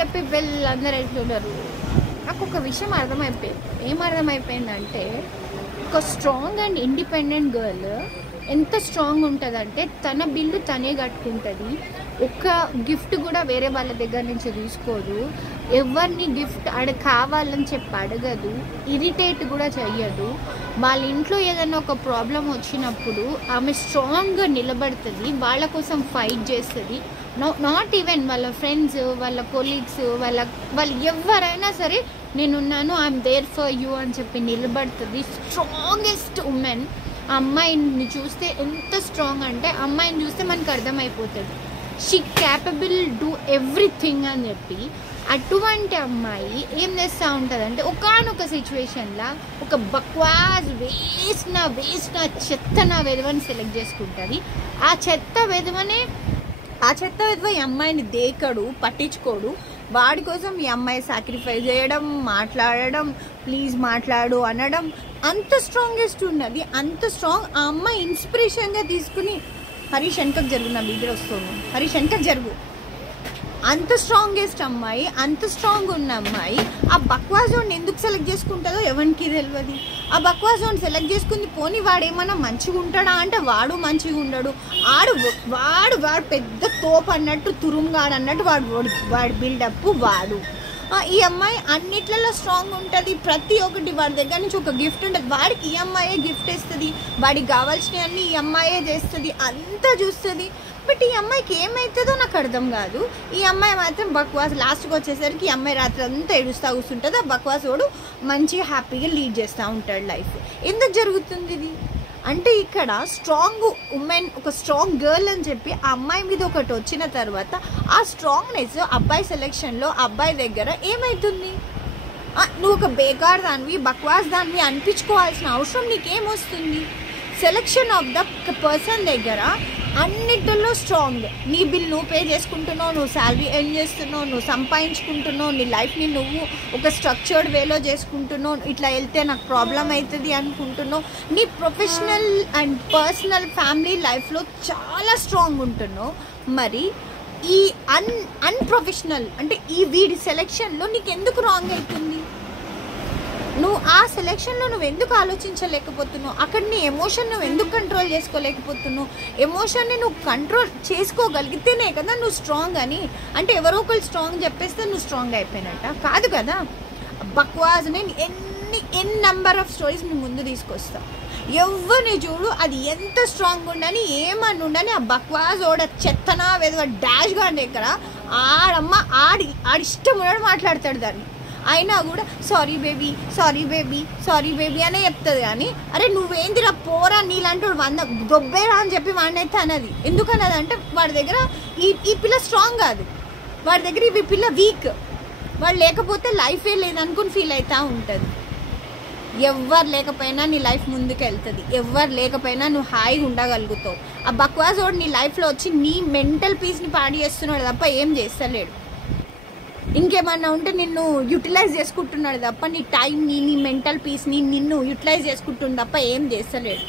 మళ్ళీ పిల్లలు అందరూ ఎట్లున్నారు. నాకు ఒక విషయం అర్థమైపోయింది. ఏం అర్థమైపోయిందంటే ఒక స్ట్రాంగ్ అండ్ ఇండిపెండెంట్ గర్ల్ ఎంత స్ట్రాంగ్ ఉంటుందంటే తన బిల్లు తనే కట్టుకుంటుంది. ఒక్క గిఫ్ట్ కూడా వేరే వాళ్ళ దగ్గర నుంచి తీసుకోదు. ఎవరిని గిఫ్ట్ కావాలని చెప్పి అడగదు. ఇరిటేట్ కూడా చెయ్యదు. వాళ్ళ ఇంట్లో ఏదైనా ఒక ప్రాబ్లం వచ్చినప్పుడు ఆమె స్ట్రాంగ్గా నిలబడుతుంది. వాళ్ళ కోసం ఫైట్ చేస్తుంది. నాట్ ఈవెన్ వాళ్ళ ఫ్రెండ్స్, వాళ్ళ కొలీగ్స్, వాళ్ళు ఎవరైనా సరే నేనున్నాను, ఐఎమ్ దేర్ ఫర్ యూ అని చెప్పి నిలబడుతుంది. Strongest women. ఆ అమ్మాయిని చూస్తే ఎంత స్ట్రాంగ్ అంటే అమ్మాయిని చూస్తే మనకు అర్థమైపోతుంది షీ క్యాపబుల్ డూ ఎవ్రీథింగ్ అని చెప్పి. అటువంటి అమ్మాయి ఏం చేస్తూ ఉంటుంది అంటే ఒకానొక సిచ్యువేషన్లో ఒక బక్వాస్ వేసిన చెత్త వెధవని సెలెక్ట్ చేసుకుంటుంది. ఆ చెత్త వెధవ ఈ అమ్మాయిని దేకడు, పట్టించుకోడు. వాడి కోసం ఈ అమ్మాయి సాక్రిఫైస్ చేయడం, మాట్లాడడం, ప్లీజ్ మాట్లాడు అనడం, అంత స్ట్రాంగెస్ట్ ఉన్నది. అంత స్ట్రాంగ్. ఆ అమ్మాయి ఇన్స్పిరేషన్గా తీసుకుని హరీష్ వెనకకు జరుగు, నా వీడియో వస్తుంది, హరీష్ వెనకకు జరుగు. అంత స్ట్రాంగెస్ట్ అమ్మాయి, అంత స్ట్రాంగ్ ఉన్న అమ్మాయి ఆ బక్వాస్ జోన్ ఎందుకు సెలెక్ట్ చేసుకుంటుందో ఎవరికి తెలియదు. ఆ బక్వాస్ జోన్ సెలెక్ట్ చేసుకుంది. పోనీ వాడేమన్నా మంచిగా ఉంటాడా అంటే వాడు మంచిగా ఉండడు. వాడు పెద్ద తోపు అన్నట్టు, తురుముగాడు అన్నట్టు వాడు బిల్డప్ వాడు. ఈ అమ్మాయి అన్నిట్లలో స్ట్రాంగ్ ఉంటుంది. ప్రతి ఒక్కటి వాడి దగ్గర నుంచి ఒక గిఫ్ట్ ఉంటుంది. వాడికి ఈ అమ్మాయే గిఫ్ట్ ఇస్తుంది. వాడికి కావాల్సినవన్నీ ఈ అమ్మాయే చేస్తుంది. అంతా చూస్తుంది. బట్ ఈ అమ్మాయికి ఏమవుతుందో నాకు అర్థం కాదు. ఈ అమ్మాయి మాత్రం బక్వాస్. లాస్ట్కి వచ్చేసరికి ఈ అమ్మాయి రాత్రి అంతా ఏడుస్తూ కూర్చుంటుంది. ఆ బక్వాస్ వాడు మంచిగా హ్యాపీగా లీడ్ చేస్తూ ఉంటాడు లైఫ్. ఎందుకు జరుగుతుంది ఇది అంటే ఇక్కడ స్ట్రాంగ్ ఉమెన్, ఒక స్ట్రాంగ్ గర్ల్ అని చెప్పి ఆ అమ్మాయి మీద ఒకటి వచ్చిన తర్వాత ఆ స్ట్రాంగ్నెస్ అబ్బాయి సెలెక్షన్లో అబ్బాయి దగ్గర ఏమవుతుంది? నువ్వు ఒక బేకార్ దానివి, బక్వాస్ దానివి అనిపించుకోవాల్సిన అవసరం నీకేమొస్తుంది? సెలెక్షన్ ఆఫ్ ద పర్సన్ దగ్గర అన్నిటిలో స్ట్రాంగ్. నీ బిల్ నువ్వు పే చేసుకుంటున్నావు, నువ్వు శాలరీ ఎర్న్ చేస్తున్నావు, నువ్వు సంపాదించుకుంటున్నావు, నీ లైఫ్ని నువ్వు ఒక స్ట్రక్చర్డ్ వేలో చేసుకుంటున్నావు. ఇట్లా వెళ్తే నాకు ప్రాబ్లం అవుతుంది అనుకుంటున్నావు. నీ ప్రొఫెషనల్ అండ్ పర్సనల్ ఫ్యామిలీ లైఫ్లో చాలా స్ట్రాంగ్ ఉంటున్నావు. మరి ఈ అన్ప్రొఫెషనల్ అంటే ఈ వీడి సెలెక్షన్లో నీకు ఎందుకు రాంగ్ అవుతుంది? నువ్వు ఆ సెలెక్షన్లో నువ్వు ఎందుకు ఆలోచించలేకపోతున్నావు? అక్కడ నీ ఎమోషన్ నువ్వు ఎందుకు కంట్రోల్ చేసుకోలేకపోతున్నావు? ఎమోషన్ని నువ్వు కంట్రోల్ చేసుకోగలిగితేనే కదా నువ్వు స్ట్రాంగ్ అని. అంటే ఎవరో ఒకరు స్ట్రాంగ్ చెప్పేస్తే నువ్వు స్ట్రాంగ్ అయిపోయినట్ట కాదు కదా. బక్వాజ్ నేను ఎన్ని నెంబర్ ఆఫ్ స్టోరీస్ నీ ముందు తీసుకొస్తా. ఎవరిని చూడు అది ఎంత స్ట్రాంగ్ ఉండని, ఏమని ఉండని, ఆ బక్వాజ్ ఓడ చెత్తనా వేదిగా డాష్గా దగ్గర ఆడిష్టం ఉన్నాడు మాట్లాడతాడు దాన్ని. అయినా కూడా సారీ బేబీ అనే చెప్తుంది. కానీ అరే నువ్వేందిరా పోరా, నీలాంటి వాడు 100 దొబ్బేరా అని చెప్పి వాడినైతే అన్నది. ఎందుకన్నది అంటే వాడి దగ్గర ఈ పిల్ల స్ట్రాంగ్ కాదు, వాడి దగ్గర ఈ పిల్ల వీక్. వాడు లేకపోతే లైఫే లేదనుకుని ఫీల్ అవుతూ ఉంటుంది. ఎవ్వరు లేకపోయినా నీ లైఫ్ ముందుకు వెళ్తుంది. ఎవ్వరు లేకపోయినా నువ్వు హాయిగా ఉండగలుగుతావు. ఆ బక్వాస్ వాడు నీ లైఫ్లో వచ్చి నీ మెంటల్ పీస్ని పాడు చేస్తున్నాడు తప్ప ఏం చేస్తలేడు. ఇంకేమన్నా ఉంటే నిన్ను యూటిలైజ్ చేసుకుంటున్నాడు తప్ప నీ టైంని, నీ మెంటల్ పీస్ని నిన్ను యూటిలైజ్ చేసుకుంటుంది తప్ప ఏం చేస్తలేడు.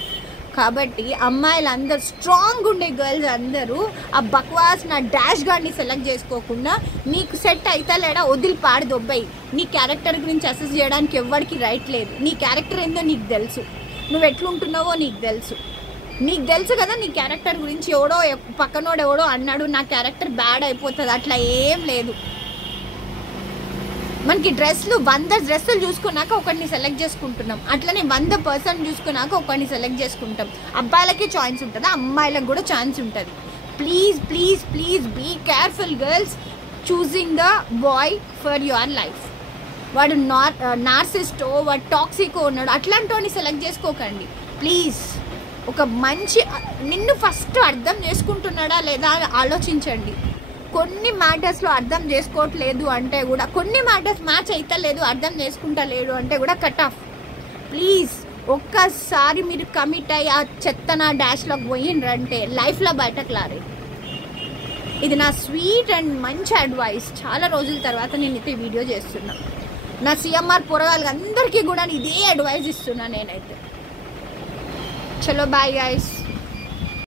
కాబట్టి అమ్మాయిలందరూ స్ట్రాంగ్ ఉండే గర్ల్స్ అందరూ ఆ బక్వాస్ నా డాష్ గార్డ్ని సెలెక్ట్ చేసుకోకుండా నీకు సెట్ అవుతా లేడా వదిలి పాడు దొబ్బాయి. నీ క్యారెక్టర్ గురించి అసెస్ చేయడానికి ఎవరికి రైట్ లేదు. నీ క్యారెక్టర్ ఏందో నీకు తెలుసు, నువ్వు ఎట్లుంటున్నావో నీకు తెలుసు కదా. నీ క్యారెక్టర్ గురించి ఎవడో పక్కనోడు ఎవడో అన్నాడు నా క్యారెక్టర్ బ్యాడ్ అయిపోతుంది, అట్లా ఏం లేదు. మనకి 100 డ్రెస్సులు చూసుకున్నాక ఒకరిని సెలెక్ట్ చేసుకుంటున్నాం. అట్లనే 100% చూసుకున్నాక ఒకరిని సెలెక్ట్ చేసుకుంటాం. అబ్బాయిలకి ఛాన్స్ ఉంటుంది, అమ్మాయిలకు కూడా ఛాన్స్ ఉంటుంది. Please be careful girls choosing the boy for your life. వాడు నార్సిస్టో, వాడు టాక్సికో ఉన్నాడు, అట్లాంటి వాడిని సెలెక్ట్ చేసుకోకండి ప్లీజ్. ఒక మంచి నిన్ను ఫస్ట్ అర్థం చేసుకుంటున్నాడా లేదా ఆలోచించండి. కొన్ని మ్యాటర్స్లో అర్థం చేసుకోవట్లేదు అంటే కూడా, కొన్ని మ్యాటర్స్ మ్యాచ్ అవుతలేదు, అర్థం చేసుకుంటలేడు అంటే కూడా కట్ ఆఫ్. ప్లీజ్ ఒక్కసారి మీరు కమిట్ అయ్యి ఆ చెత్తన డాష్లోకి పోయిండ్రంటే లైఫ్లో బయటకు లారే. ఇది నా స్వీట్ అండ్ మంచి అడ్వైస్. చాలా రోజుల తర్వాత నేను అయితే వీడియో చేస్తున్నా. నా సిఎంఆర్ పోరగాళ్ళకి అందరికీ కూడా ఇదే అడ్వైస్ ఇస్తున్నా నేనైతే. చలో బాయ్ గైస్.